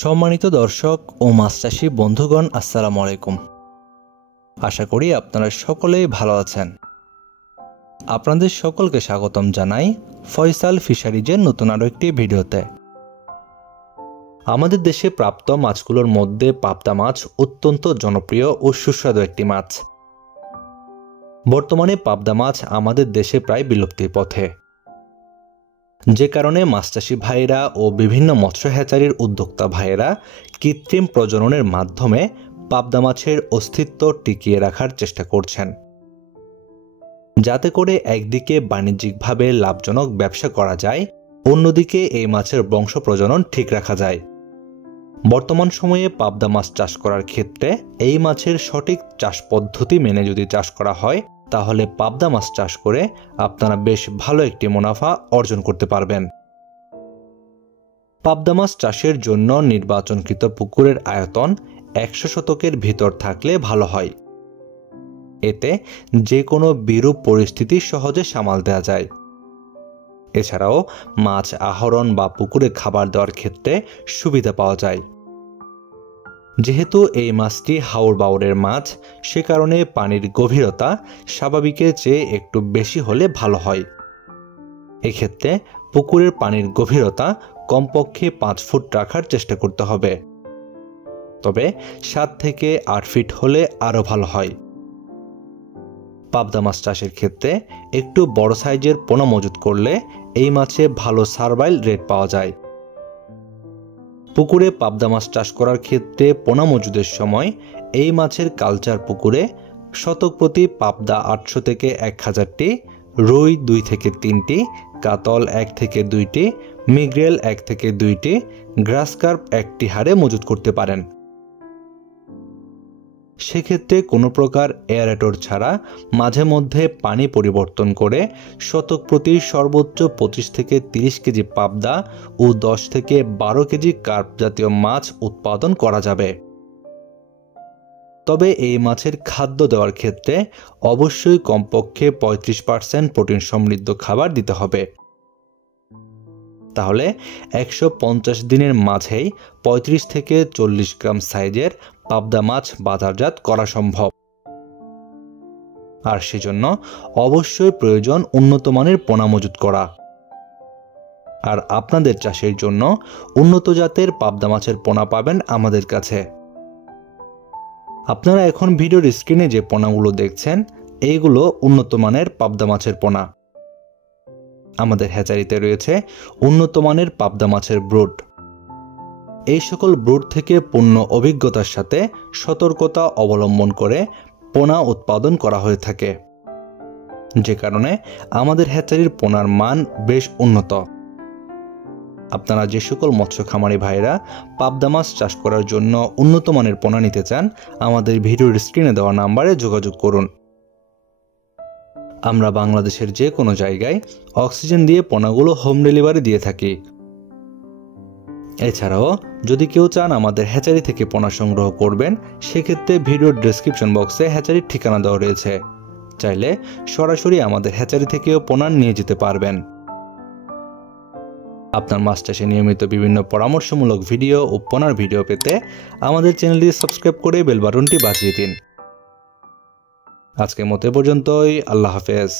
সম্মানিত দর্শক ও মাছ চাষী বন্ধুগণ, আসসালামু আলাইকুম। আশা করি আপনারা সকলেই ভালো আছেন। আপনাদের সকলকে স্বাগতম জানাই ফয়সাল ফিশারিজের নতুন আরও একটি ভিডিওতে। আমাদের দেশে প্রাপ্ত মাছগুলোর মধ্যে পাবদা মাছ অত্যন্ত জনপ্রিয় ও সুস্বাদু একটি মাছ। বর্তমানে পাবদা মাছ আমাদের দেশে প্রায় বিলুপ্তির পথে, যে কারণে মাছ চাষী ভাইয়েরা ও বিভিন্ন মৎস্য হ্যাচারির উদ্যোক্তা ভাইয়েরা কৃত্রিম প্রজননের মাধ্যমে পাবদা মাছের অস্তিত্ব টিকিয়ে রাখার চেষ্টা করছেন, যাতে করে একদিকে বাণিজ্যিকভাবে লাভজনক ব্যবসা করা যায়, অন্যদিকে এই মাছের বংশ প্রজনন ঠিক রাখা যায়। বর্তমান সময়ে পাবদা মাছ চাষ করার ক্ষেত্রে এই মাছের সঠিক চাষ পদ্ধতি মেনে যদি চাষ করা হয়, তাহলে পাবদা মাছ চাষ করে আপনারা বেশ ভালো একটি মুনাফা অর্জন করতে পারবেন। পাবদা মাছ চাষের জন্য নির্বাচনকৃত পুকুরের আয়তন 100 শতকের ভিতর থাকলে ভালো হয়। এতে যে কোনো বিরূপ পরিস্থিতি সহজে সামাল দেওয়া যায়। এছাড়াও মাছ আহরণ বা পুকুরে খাবার দেওয়ার ক্ষেত্রে সুবিধা পাওয়া যায়। যেহেতু এই মাছটি হাওর বাওরের মাছ, সে কারণে পানির গভীরতা স্বাভাবিকের চেয়ে একটু বেশি হলে ভালো হয়। এক্ষেত্রে পুকুরের পানির গভীরতা কমপক্ষে 5 ফুট রাখার চেষ্টা করতে হবে, তবে 7 থেকে 8 ফিট হলে আরও ভালো হয়। পাবদা মাছ চাষের ক্ষেত্রে একটু বড় সাইজের পোনা মজুত করলে এই মাছে ভালো সারভাইভাল রেট পাওয়া যায়। পুকুরে পাবদা মাছ চাষ করার ক্ষেত্রে পোনা মজুদের সময় এই মাছের কালচার পুকুরে শতক প্রতি পাবদা 800 থেকে 1000টি, রুই 2 থেকে 3টি, কাতল 1 থেকে 2টি, মৃগেল 1 থেকে 2টি, গ্রাস কার্প 1টি হারে মজুত করতে পারেন। সেক্ষেত্রে কোনো প্রকার এয়ারেটর ছাড়া মাঝে মধ্যে পানি পরিবর্তন করে শতক প্রতি সর্বোচ্চ 25 থেকে 30 কেজি পাবদা ও 10 থেকে 12 কেজি কার্প জাতীয় মাছ উৎপাদন করা যাবে। তবে এই মাছের খাদ্য দেওয়ার ক্ষেত্রে অবশ্যই কমপক্ষে 35% প্রোটিন সমৃদ্ধ খাবার দিতে হবে। তাহলে 150 দিনের মাঝেই 35 থেকে 40 গ্রাম সাইজের পাবদা মাছ বাজারজাত করা সম্ভব। আর সেজন্য অবশ্যই প্রয়োজন উন্নত মানের পোনা মজুত করা। আর আপনাদের চাষের জন্য উন্নত জাতের পাবদা মাছের পোনা পাবেন আমাদের কাছে। আপনারা এখন ভিডিওর স্ক্রিনে যে পোনাগুলো দেখছেন, এইগুলো উন্নত মানের পাবদা মাছের পোনা। আমাদের হ্যাচারিতে রয়েছে উন্নত মানের পাবদা মাছের ব্রুড। এই সকল ব্রুড থেকে পূর্ণ অভিজ্ঞতার সাথে সতর্কতা অবলম্বন করে পোনা উৎপাদন করা হয়ে থাকে, যে কারণে আমাদের হ্যাচারির পোনার মান বেশ উন্নত। আপনারা যে সকল মৎস্য খামারি ভাইরা পাবদা মাছ চাষ করার জন্য উন্নত মানের পোনা নিতে চান, আমাদের ভিডিওর স্ক্রিনে দেওয়া নাম্বারে যোগাযোগ করুন। আমরা বাংলাদেশের যে কোনো জায়গায় অক্সিজেন দিয়ে পোনাগুলো হোম ডেলিভারি দিয়ে থাকি। এছাড়াও যদি কেউ চান আমাদের হ্যাচারি থেকে পোনা সংগ্রহ করবেন, সেক্ষেত্রে ভিডিওর ডেসক্রিপশন বক্সে হ্যাচারির ঠিকানা দেওয়া রয়েছে। চাইলে সরাসরি আমাদের হ্যাচারি থেকেও পোনা নিয়ে যেতে পারবেন। আপনার মাছ চাষে নিয়মিত বিভিন্ন পরামর্শমূলক ভিডিও ও পোনার ভিডিও পেতে আমাদের চ্যানেলটি সাবস্ক্রাইব করে বেল বাটনটি বাজিয়ে দিন। আজকের মতো পর্যন্তই। আল্লাহ হাফেজ।